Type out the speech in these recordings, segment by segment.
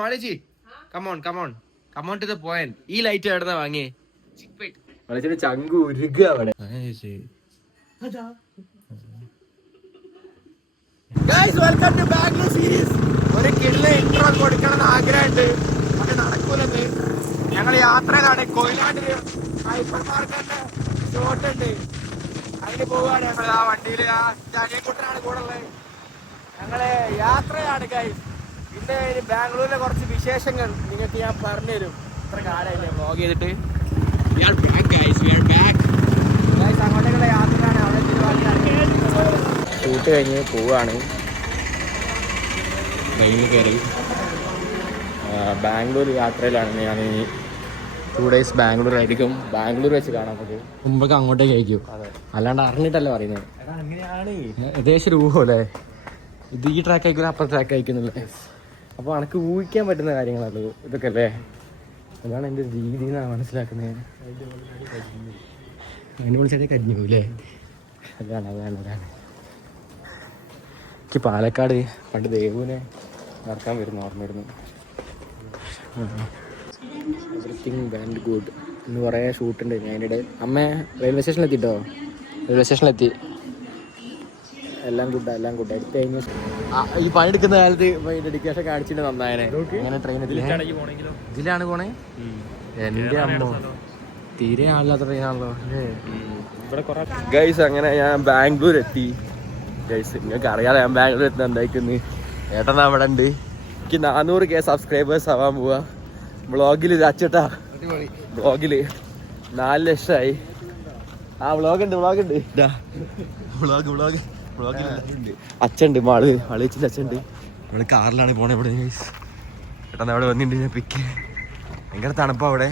മാളേജി come on come on come on to the point ഈ light എവിടെ വാങ്ങിയേ? മാളേജിന്റെ ചങ്ക് ഉരുക അവിടെ. വെൽക്കം ടു ബാംഗ്ലൂർ സീരീസ് ഒരു കിള്ള ഇൻട്രോ കൊടുക്കണം എന്ന് ആഗ്രഹമുണ്ട്. അത് നടക്കൂലെന്ന് ഞങ്ങൾ യാത്രയിലാണ്. കൊയിലാണ്ടിൽ ഹൈപ്പർ മാർക്കറ്റിന്റെ ഷോട്ട് ഉണ്ട്. അതിന് പോവാണ് ഞങ്ങൾ. ആ വണ്ടിയിൽ ആ അനിയക്കുട്ടനാണ് കൂടെ ഉള്ളത്. ഞങ്ങൾ യാത്രയാണ് ഗൈസ് പിന്നെ ഇനി ബാംഗ്ലൂരിലെ കുറച്ച് വിശേഷങ്ങൾ നിങ്ങൾക്ക് ഞാൻ പറഞ്ഞുതരും. ഇത്ര കാലമായില്ലേ വ്ളോഗ് ചെയ്തിട്ട്. ഗൈസ് അങ്ങോട്ടേക്കുള്ള യാത്രയാണ്. അവിടെ ഷൂട്ട് കഴിഞ്ഞ് പോവാണ്. ട്രെയിനിൽ കയറി. ബാംഗ്ലൂർ യാത്രയിലാണ് ഞാൻ ഇനി. ടു ഡേയ്സ് ബാംഗ്ലൂരായിരിക്കും ബാംഗ്ലൂർ വെച്ച് കാണാൻ നമുക്ക്. മുമ്പൊക്കെ അങ്ങോട്ടേക്ക് അയക്കും അല്ലാണ്ട് അറിഞ്ഞിട്ടല്ല പറയുന്നത് അങ്ങനെയാണ്. ഏകദേശം അല്ലേ? ഇത് ഈ ട്രാക്ക് അയക്കുന്ന അപ്പുറം ട്രാക്ക് അയക്കുന്നില്ലേ അപ്പോൾ അനക്ക് ഊഹിക്കാൻ പറ്റുന്ന കാര്യങ്ങളല്ലോ ഇതൊക്കെ അല്ലേ? അതാണ് എന്റെ രീതി എന്നാണ് മനസ്സിലാക്കുന്നത് അതിന് വിളിച്ചാൽ കരിഞ്ഞു അല്ലേ? അതാണ് അതാണ് അതാണ്. എനിക്ക് പാലക്കാട് പണ്ട് ദേവുവിനെ നടക്കാൻ വരുന്നു ഓർമ്മ വരുന്നു എവറിത്തിങ് ബാൻഡ് ഗുഡ് എന്ന് കുറേ ഷൂട്ടുണ്ട് അതിനിടെ അമ്മ റെയിൽവേ സ്റ്റേഷനിലെത്തിട്ടോ റെയിൽവേ സ്റ്റേഷനിലെത്തി എല്ലാം ഗുഡാ എല്ലാം ഗുഡാ എടുത്ത് കഴിഞ്ഞു ഈ പണിയെടുക്കുന്ന കാലത്ത് ഡെഡിക്കേഷൻ കാണിച്ചിട്ട് നന്നായനെ. അങ്ങനെ ട്രെയിനിൽ ഇതിലാണ് പോണേ? എന്റെ അമ്മ. തീരെ ആളില്ലാത്ത ട്രെയിനാണല്ലോ ഗൈസ് അങ്ങനെ ഞാൻ ബാംഗ്ലൂർ എത്തി ഗൈസ് നിങ്ങൾക്ക് അറിയാതെ ഞാൻ ബാംഗ്ലൂർ എത്തി എന്തായിക്കുന്നു ഏട്ടൻ അവിടെ ഉണ്ട്. എനിക്ക് നാനൂറ് കെ സബ്സ്ക്രൈബേഴ്സ് ആവാൻ പോവാ. ബ്ലോഗിൽ അച്ചട്ടാ. ബ്ലോഗിൽ നാല് ലക്ഷമായി ആ വ്ളോഗ് ഉണ്ട് വ്ളോഗ് ഉണ്ട് ബ്ലോഗ് വ്ളോഗ്. വ്ളോഗിൽ അച്ഛണ്ട് മാൾ. ആളിച്ചില്ല അച്ഛണ്ട് നമ്മൾ കാറിലാണ് പോണേ ഇവിടെ ഏട്ടാ അവിടെ വന്നിട്ടുണ്ട് ഞാൻ പിക്ക് ഭയങ്കര തണുപ്പാ അവിടെ.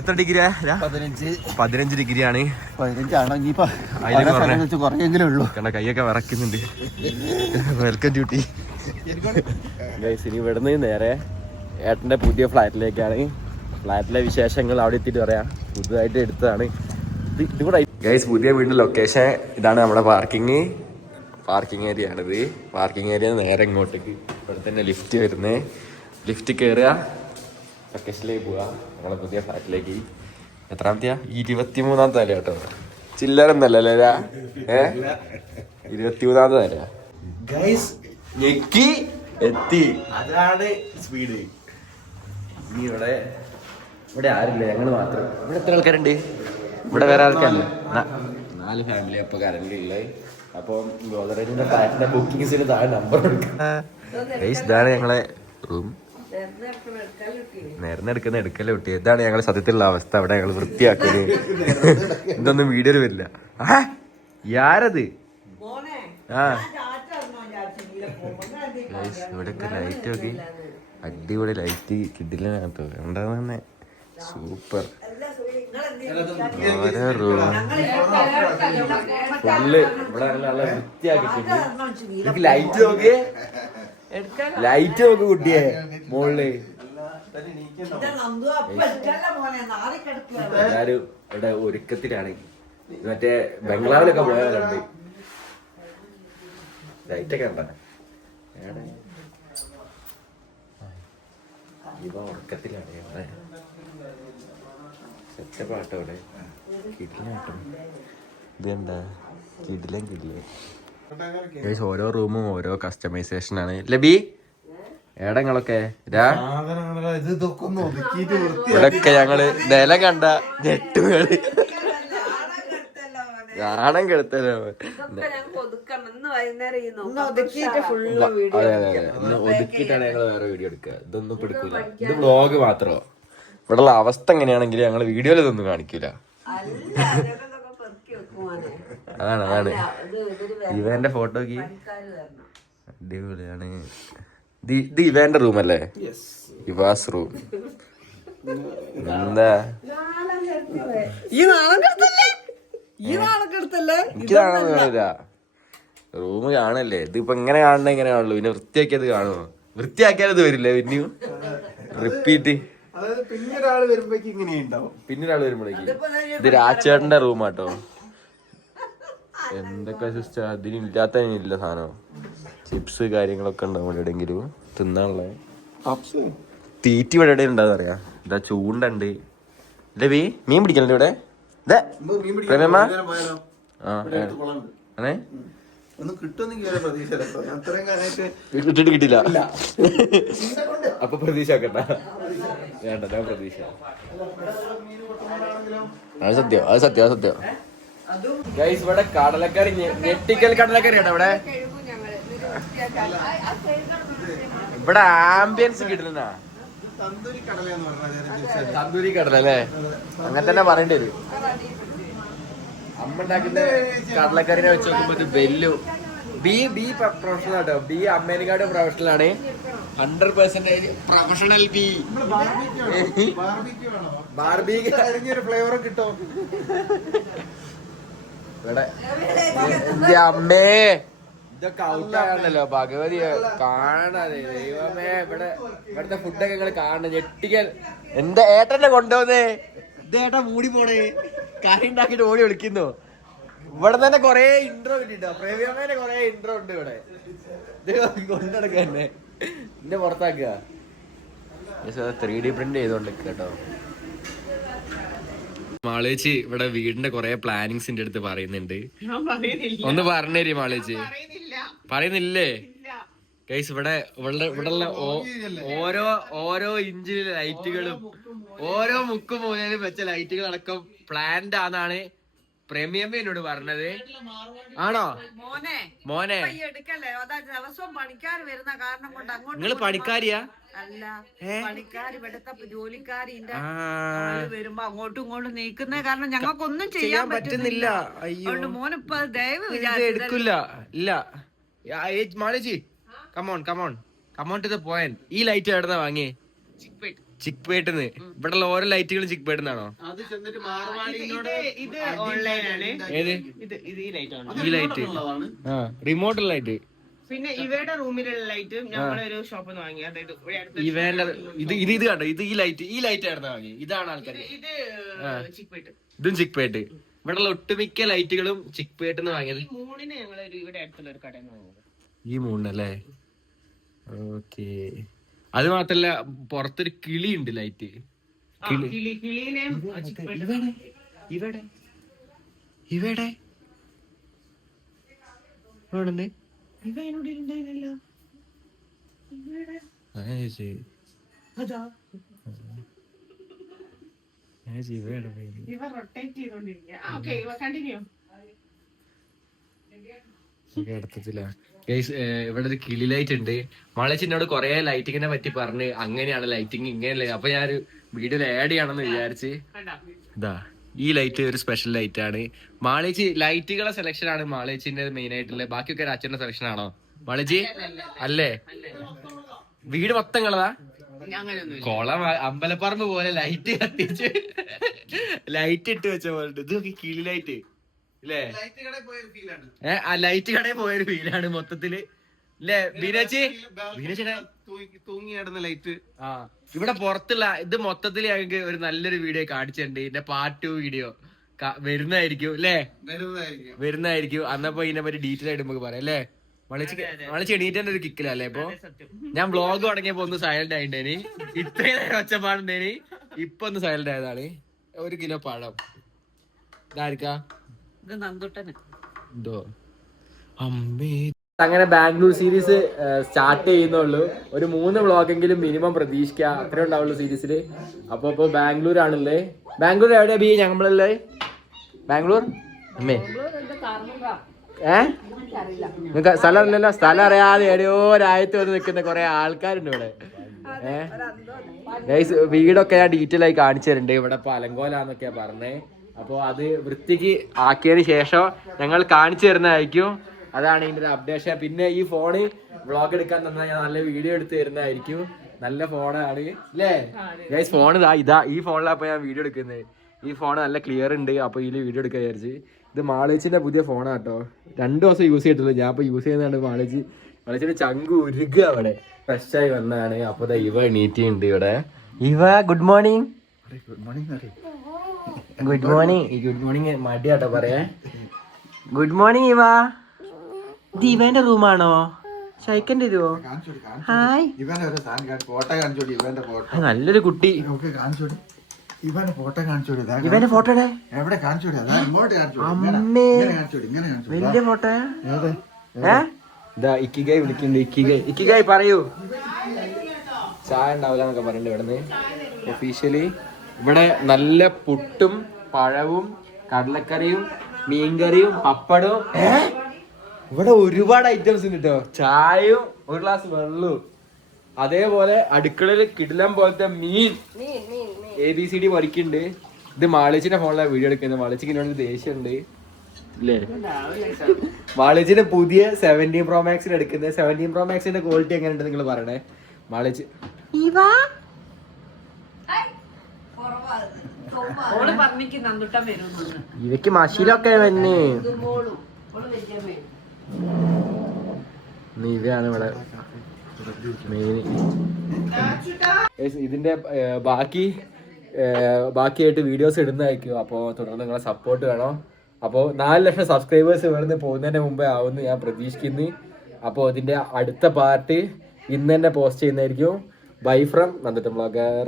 എത്ര ഡിഗ്രിയാ പതിനഞ്ച്. പതിനഞ്ച് ഡിഗ്രിയാണ് പതിനഞ്ചാണോ? ഇനിയിപ്പോ അതിൽ കുറഞ്ഞ. കുറയെങ്കിലും ഉള്ളൂ. കണ്ട കൈയൊക്കെ വിറക്കുന്നുണ്ട്. വെൽക്കം ഡ്യൂട്ടി ഗൈസ് ഇനി ഇവിടുന്ന് നേരെ ഏട്ടന്റെ പുതിയ ഫ്ലാറ്റിലേക്കാണ്. ഫ്ലാറ്റിലെ വിശേഷങ്ങൾ അവിടെ എത്തിയിട്ട് പറയാം. പുതുതായിട്ട് എടുത്തതാണ്. ഇത് കൂടെ ഗൈസ് പുതിയ വീടിന്റെ ലൊക്കേഷൻ ഇതാണ് നമ്മുടെ പാർക്കിംഗ് പാർക്കിംഗ് ഏരിയ ആണിത് പാർക്കിംഗ് ഏരിയ നേരെ ഇങ്ങോട്ടേക്ക്. ഇവിടെ തന്നെ ലിഫ്റ്റ് വരുന്നത് ലിഫ്റ്റ് കയറുക ലൊക്കേഷനിലേക്ക് പോവുക. നമ്മളെ പുതിയ ഫ്ലാറ്റിലേക്ക് എത്രാമത്തെയാ? ഇരുപത്തി മൂന്നാം തല കേട്ടോ. ചില്ലറന്നല്ലേ ഏ? ഇരുപത്തി മൂന്നാം ഗൈസ് ഞെക്കി എത്തി. അതാണ് സ്പീഡ് ഇനി ഇവിടെ ഇവിടെ ആരില്ല ഞങ്ങൾ മാത്രം. ഇവിടെ എത്ര ആൾക്കാരുണ്ട്? ഇവിടെ വേറെ ആൾക്കാരില്ല. നാല് ഫാമിലി അപ്പൊ കറണ്ട് ഉള്ളത്. അപ്പോൾ ഗോദറേജിന്റെ ഫ്ലാറ്റിന്റെ ബുക്കിംഗ്സിന് താഴെ നമ്പർ ഇതാണ് ഞങ്ങളെ റൂം നേർന്ന് എടുക്കുന്ന എടുക്കല്ലേ കുട്ടി. ഇതാണ് ഞങ്ങൾ സത്യത്തിലുള്ള അവസ്ഥ. അവിടെ ഞങ്ങൾ വൃത്തിയാക്കുന്നത് ഇതൊന്നും വീഡിയോയിൽ വരില്ല. ആ യാരത് ആ. ഇവിടെയൊക്കെ ലൈറ്റ് നോക്കി. അടിപൊളി ലൈറ്റ് കിട്ടില്ല. കേട്ടോ തന്നെ സൂപ്പർ. ഫുള്ള് ഇവിടെ നല്ല എനിക്ക് ലൈറ്റ് നോക്കിയേ. ലൈറ്റ് നോക്ക് കുട്ടിയെ മോളിൽ. എല്ലാരും ഇവിടെ ഒരുക്കത്തിലാണ്. മറ്റേ ബംഗ്ലാവിലൊക്കെ പോയവരുണ്ട്. ലൈറ്റൊക്കെ ഉണ്ട ഇവ ഉറക്കത്തിലാണ് ഇവിടെ. സെറ്റപ്പ് ആട്ടോ ഇവിടെ കിടിലാട്ടോ ഇതെന്താ? കിടിലൻ കിടിലൻ Guys, ഓരോ റൂമും ഓരോ കസ്റ്റമൈസേഷൻ ആണ്. ലബി ഏടങ്ങളൊക്കെ ഇതൊക്കെ ഇവിടൊക്കെ ഞങ്ങൾ നില കണ്ട ഞെട്ടുകൾ. നാണം കെടുത്തല്ലോ അതെ അതെ അതെ. ഇന്ന് ഒതുക്കിയിട്ടാണ് ഞങ്ങൾ വേറെ വീഡിയോ എടുക്കുക. ഇതൊന്നും എടുക്കൂല. ഇത് വ്ളോഗ് മാത്രമോ ഇവിടെയുള്ള അവസ്ഥ എങ്ങനെയാണെങ്കിൽ ഞങ്ങൾ വീഡിയോയിൽ ഇതൊന്നും കാണിക്കൂല. അതാണ് അതാണ്. ഇവന്റെ ഫോട്ടോക്ക് അടിപൊളിയാണ്. ഇത് ഇവന്റെ റൂം അല്ലേ? ഇവാസ് റൂം എന്താ? ഈ നാളെ കെടുത്തല്ലേ ഈ നാളെ കെടുത്തല്ലേ എനിക്ക് കാണാൻ കാണില്ല റൂം കാണല്ലേ? ഇതിപ്പോ ഇങ്ങനെ കാണണ ഇങ്ങനെ കാണുള്ളൂ. പിന്നെ വൃത്തിയാക്കിയത് കാണുമോ? വൃത്തിയാക്കിയാലത് വരില്ലേ പിന്നെയും? റിപ്പീറ്റ് അതായത് പിന്നെ ഒരാൾ വരുമ്പോഴേക്ക് ഇങ്ങനെ ഉണ്ടാവും. പിന്നെ ഒരാൾ വരുമ്പോഴേക്ക് ഇത് രാജേട്ടന്റെ റൂമാട്ടോ. എന്തൊക്കെ സിസ്റ്റം അതിനില്ലാത്ത ഇല്ല സാധനം. ചിപ്സ് കാര്യങ്ങളൊക്കെ ഉണ്ടാവും ഇവിടെ എവിടെയെങ്കിലും. തിന്നാനുള്ള. തീറ്റി ഇവിടെ എവിടെ ഉണ്ടാവും അറിയാം ഇതാ ചൂണ്ടുണ്ട്. ബി മീൻ പിടിക്കലുണ്ട് ഇവിടെ? ഇതേ. മീൻ പിടിക്കാൻ പോയാലോ? ആ. ആണേ? കിട്ടില്ല അപ്പൊ പ്രതീക്ഷ ആക്കണ്ട വേണ്ട ഞാൻ പ്രതീക്ഷ അത് സത്യം അത് സത്യം അത് സത്യം. ഗൈസ് ഇവിടെ കടലക്കറി ഞെട്ടിക്കൽ കടലക്കറി ആണ് ഇവിടെ? ഇവിടെ ആംബിയൻസ് കിട്ടുന്ന തന്തൂരി കടല അല്ലേ? അങ്ങനെ തന്നെ പറയേണ്ടി വരും. അമ്മ ഉണ്ടാക്കുന്ന കടലക്കറിനെ വെച്ച് നോക്കുമ്പോ ഇത് വെല്ലു ബി ബി പ്രൊഫഷണൽ ആട്ടോ. ബി അമേരിക്കയുടെ പ്രൊഫഷണൽ ആണ്. Hundred percentage professional B flavour കിട്ടും. ഇവിടെ അമ്മേ. ഇതൊക്കെ ഔട്ടാണല്ലോ ഭഗവതി കാണാതെ ദൈവമേ ഇവിടെ ഇവിടുത്തെ ഫുഡൊക്കെ നിങ്ങൾ കാണണം. ഞെട്ടിക്കൽ എന്റെ ഏട്ടനെ കൊണ്ടുവന്നേ ഇത് ഏട്ടാ മൂടി പോണേ. കറി ഉണ്ടാക്കിട്ട് ഓടി വിളിക്കുന്നു. ഇവിടെ തന്നെ കൊറേ ഇൻട്രോ കിട്ടിട്ടോ പ്രേമിയമ്മേന്റെ കൊറേ ഇൻട്രോ ഉണ്ട് ഇവിടെ. ഇത് കൊണ്ടുനടക്കുക തന്നെ എന്റെ പുറത്താക്കുക ത്രീ ഡി പ്രിന്റ് ചെയ്തോണ്ട് കേട്ടോ മാളേച്ചി ഇവിടെ വീടിന്റെ കൊറേ പ്ലാനിങ്സിന്റെ അടുത്ത് പറയുന്നുണ്ട്. ഒന്ന് പറഞ്ഞേരി മാളേച്ചി. പറയുന്നില്ലേ. ഗൈസ് ഇവിടെ ഇവിടെ ഇവിടെയുള്ള ഓരോ ഓരോ ഇഞ്ചിലെ ലൈറ്റുകളും ഓരോ മുക്കും മൂലയിലും വെച്ച ലൈറ്റുകൾ അടക്കം പ്ലാൻഡ് ആണെന്നാണ് പ്രേമിയമ്മ എന്നോട് പറഞ്ഞത്? ആണോ? മോനെ മോനെ. എടുക്കല്ലേ? അതാ ദിവസവും പണിക്കാർ വരുന്ന കാരണം കൊണ്ട് അങ്ങോട്ട് നിങ്ങൾ പണിക്കാരിയാ? അല്ല പണിക്കാർ ഇവിടുത്തെ ജോലിക്കാരി ആ. വരുമ്പോ അങ്ങോട്ടും ഇങ്ങോട്ടും നീക്കുന്ന കാരണം ഞങ്ങൾക്കൊന്നും ചെയ്യാൻ ചെയ്യാൻ പറ്റുന്നില്ല. അതുകൊണ്ട് മോനിപ്പോ ദയവ് എടുക്കില്ല ഇല്ല. മാളേജി. Come on come on come on to the point ഈ ലൈറ്റ് എവിടുന്ന വാങ്ങിയേ? ചിക്പേട്ടിന്ന് ഉള്ള ഓരോ ലൈറ്റുകളും ചിക്പേട്ടെന്നാണോ അത് ചെന്നിട്ട് മാർവാടിനോട് ഇത് ഓൺലൈനാണ് ഏത്? ഇത് ഇത് ഈ ലൈറ്റ് ആണ് ഈ ലൈറ്റ്. ആ റിമോട്ട് ലൈറ്റ്. പിന്നെ ഇവയുടെ റൂമിലുള്ള ലൈറ്റ് ഞങ്ങളൊരു ഷോപ്പിൽ നിന്ന് വാങ്ങി. അതായത് ഇവിടെ അടുത്ത് ഇത് ഇത് ഇത് കണ്ടോ? ഇത് ഈ ലൈറ്റ് ഈ ലൈറ്റ് ആയിരുന്നു വാങ്ങി. ഇതാണ് ആൾക്കാർ ഇത് ചിക്പേട്ട് ഇതും ചിക്പേട്ട് ഉള്ള ഒട്ടുമിക്ക ലൈറ്റുകളും ചിക്പേട്ടിന്ന് വാങ്ങിയത്. ഈ മൂന്നിന് ഞങ്ങൾ ഇവിടെ അടുത്തുള്ള ഒരു കടയിൽ നിന്ന് വാങ്ങിയത്. ഈ മൂന്നല്ലേ ഓക്കെ. അത് മാത്രല്ല പുറത്തൊരു കിളി ഉണ്ട് ലൈറ്റ് കിളി. ഇവിടെ ഇവിടെ ഇവിടെ. ഇവ കണ്ടിന്യൂ അടുത്തില്ല ഗൈസ് ഇവിടെ ഒരു കിളി ലൈറ്റ് ഉണ്ട്. മളച്ചിനോട് കുറെ ലൈറ്റിങ്ങിനെ പറ്റി പറഞ്ഞ് അങ്ങനെയാണ് ലൈറ്റിങ് ഇങ്ങനെയല്ലേ? അപ്പൊ ഞാൻ ഒരു വീഡിയോയിൽ ആഡ് ചെയ്യണമെന്ന് വിചാരിച്ച്. ഇതാ ഈ ലൈറ്റ് ഒരു സ്പെഷ്യൽ ലൈറ്റ് ആണ്. മാളേച്ചി ലൈറ്റുകളെ സെലക്ഷൻ ആണ് മാളേച്ചിന്റെ മെയിൻ ആയിട്ടുള്ള ബാക്കിയൊക്കെ അച്ഛന്റെ സെലക്ഷൻ ആണോ? മാളേച്ചി? അല്ലേ? വീട് മൊത്തം കളതാ കൊളം അമ്പലപ്പറമ്പ് പോലെ ലൈറ്റ് കത്തിച്ച്. ലൈറ്റ് ഇട്ട് വെച്ച പോലെ ഇത് നോക്കി കിളി ലൈറ്റ് ഇല്ലേ ലൈറ്റ് കടയിൽ പോയ ഫീലാണ് ആ ലൈറ്റ് കടയിൽ പോയൊരു ഫീലാണ് മൊത്തത്തിൽ. ഇല്ലേ ബീനാച്ചി? ബീനാച്ചിയുടെ തൂങ്ങി കിടന്ന ലൈറ്റ് ആ ഇവിടെ പുറത്തുള്ള ഇത് മൊത്തത്തിൽ ഞങ്ങൾക്ക് ഒരു നല്ലൊരു വീഡിയോ കാണിച്ചിട്ടുണ്ട്. ഇതിന്റെ പാർട്ട് ടു വീഡിയോ വരുന്നതായിരിക്കും അല്ലേ വരുന്നതായിരിക്കും. അന്നപ്പോ ഇതിനെ പറ്റി ഡീറ്റെയിൽ ആയിട്ട് നമുക്ക് പറയാം അല്ലേ മളിച്ച് എണീറ്റ എണീറ്റന്റെ ഒരു കിക്കിലല്ലേ ഇപ്പൊ? ഞാൻ വ്ളോഗ് തുടങ്ങിയപ്പോ ഒന്ന് സൈലന്റ് ആയിട്ടേനി ഇത്രയും നേരം ഒച്ചപ്പാടുണ്ടേനി ഇപ്പൊ ഒന്ന് സൈലന്റ് ആയതാണ്. ഒരു കിലോ പഴം. ഇതായിരിക്കാ അങ്ങനെ ബാംഗ്ലൂർ സീരീസ് സ്റ്റാർട്ട് ചെയ്യുന്നുള്ളൂ. ഒരു മൂന്ന് ബ്ലോക്കെങ്കിലും മിനിമം പ്രതീക്ഷിക്കുക. അത്രേ ഉണ്ടാവുള്ളൂ സീരീസിൽ അപ്പൊ ഇപ്പൊ ബാംഗ്ലൂർ ആണല്ലേ? ബാംഗ്ലൂർ എവിടെയാ ബി? ഞങ്ങളല്ലേ ബാംഗ്ലൂർ? അമ്മേ. ഏ? നിങ്ങക്ക് സ്ഥലം അറിയില്ലല്ലോ സ്ഥലം അറിയാതെ എവിടെയോ രാജ്യത്ത് വന്ന് നിൽക്കുന്ന കുറെ ആൾക്കാരുണ്ട് ഇവിടെ. ഏഹ് വീടൊക്കെ ഞാൻ ഡീറ്റെയിൽ ആയി കാണിച്ചു തരുന്നുണ്ട് ഇവിടെ ഇപ്പൊ അലങ്കോലാന്നൊക്കെയാ പറഞ്ഞേ. അപ്പോൾ അത് വൃത്തിക്ക് ആക്കിയതിന് ശേഷം ഞങ്ങൾ കാണിച്ചു തരുന്നതായിരിക്കും. അതാണ് ഇതിന്റെ ഒരു അപ്ഡേഷൻ പിന്നെ ഈ ഫോണ് വ്ളോഗ് എടുക്കാൻ തന്നാൽ ഞാൻ നല്ല വീഡിയോ എടുത്ത് തരുന്നതായിരിക്കും. നല്ല ഫോണാണ് അല്ലേ ഗൈസ് ഫോൺ ഇതാ ഇതാ ഈ ഫോണിലാണ് അപ്പോൾ ഞാൻ വീഡിയോ എടുക്കുന്നത്. ഈ ഫോൺ നല്ല ക്ലിയർ ഉണ്ട് അപ്പോൾ ഇതിൽ വീഡിയോ എടുക്കാൻ വിചാരിച്ച്. ഇത് മാളേച്ചിന്റെ പുതിയ ഫോണാണ് കേട്ടോ രണ്ട് ദിവസം യൂസ് ചെയ്തിട്ടുള്ളൂ. ഞാൻ ഇപ്പോൾ യൂസ് ചെയ്യുന്നതാണ് മാളേച്ചി. മാളേച്ചിന്റെ ചങ്ക് ഉരുക അവിടെ. ഫ്രഷ് ആയി വന്നതാണ്. അപ്പോൾ ഇവ എണീറ്റിയുണ്ട് ഇവിടെ. Eva good morning good morning good morning good morning മടിയാട്ടോ പറയാ ഗുഡ് മോർണിംഗ് ഇവാ ദിവന്റെ റൂമാണോ ശൈക്കന്റെ ഇതുവോ? ഹായ് നല്ലൊരു കുട്ടി. ഇവന്റെ ഫോട്ടോ എവിടെ അമ്മേ. വലിയ ഫോട്ടോ? ഏ? ഇതാ ഇക്കിഗായി വിളിക്കുന്നുണ്ട്. ഇക്കിഗായി. ഇക്കിഗായി പറയൂ. ചായ ഉണ്ടാവില്ല എന്നൊക്കെ പറയുന്നുണ്ട് ഇവിടുന്ന്. ഒഫീഷ്യലി ഇവിടെ നല്ല പുട്ടും പഴവും കടലക്കറിയും മീൻകറിയും പപ്പടവും. ഇവിടെ ഒരുപാട് ഐറ്റംസ് ഉണ്ട് കേട്ടോ ചായയും ഒരു ഗ്ലാസ് വെള്ളവും. അതേപോലെ അടുക്കളയിൽ കിടിലം പോലത്തെ മീൻ. എ ബി സി ഡി പൊരിക്കുന്നുണ്ട് ഇത് മാളിച്ചിന്റെ ഫോണിലാണ് വീഡിയോ എടുക്കുന്നത്. മാളിച്ചിക്ക് എന്നോട് ദേഷ്യമുണ്ട്. ഇല്ലേ? മാളിച്ചിന്റെ പുതിയ സെവന്റീൻ പ്രോ മാക്സിൽ എടുക്കുന്നത്. സെവന്റീൻ പ്രോ മാക്സിന്റെ ക്വാളിറ്റി എങ്ങനെയുണ്ട് നിങ്ങൾ പറയണേ. മാളിച്ച്. ഓൾ പറഞ്ഞിക്ക് നന്ദുട്ടം വരുമെന്ന്. ഇവയ്ക്ക് മഷിലൊക്കെ വന്നെ. ഇത് മോളും ഓൾ വലിയമ്മേ ഇവയാണ് ഇവിടെ. ഇതിന്റെ ബാക്കി ബാക്കിയായിട്ട് വീഡിയോസ് ഇടുന്നതായിരിക്കും. അപ്പോൾ തുടർന്ന് നിങ്ങളെ സപ്പോർട്ട് വേണം. അപ്പോൾ നാല് ലക്ഷം സബ്സ്ക്രൈബേഴ്സ് ഇവിടുന്ന് പോകുന്നതിന് മുമ്പേ ആവുമെന്ന് ഞാൻ പ്രതീക്ഷിക്കുന്നു. അപ്പോൾ ഇതിന്റെ അടുത്ത പാർട്ട് ഇന്ന് തന്നെ പോസ്റ്റ് ചെയ്യുന്നതായിരിക്കും. Bye from നന്ദിട്ട് blogger